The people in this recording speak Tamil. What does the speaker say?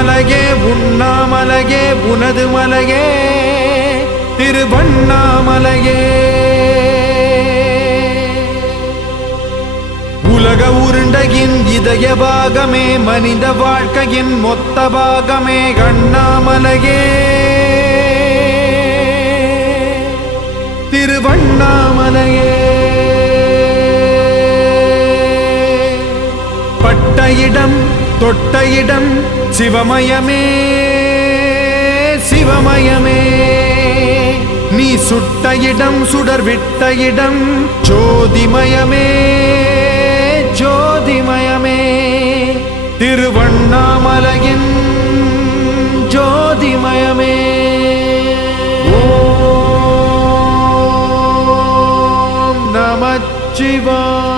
மலையே உண்ணாமலையே உனது மலையே திருவண்ணாமலையே. உலக உருண்டையின் இதய பாகமே மனித வாழ்க்கையின் மொத்த பாகமே அண்ணாமலையே திருவண்ணாமலையே. பட்ட இடம் தொட்ட இடம் சிவமயமே சிவமயமே. நீ சுட்ட இடம் சுடர் விட்ட இடம் ஜோதிமயமே ஜோதிமயமே. திருவண்ணாமலையின் ஜோதிமயமே. ஓம் நமச்சிவாய.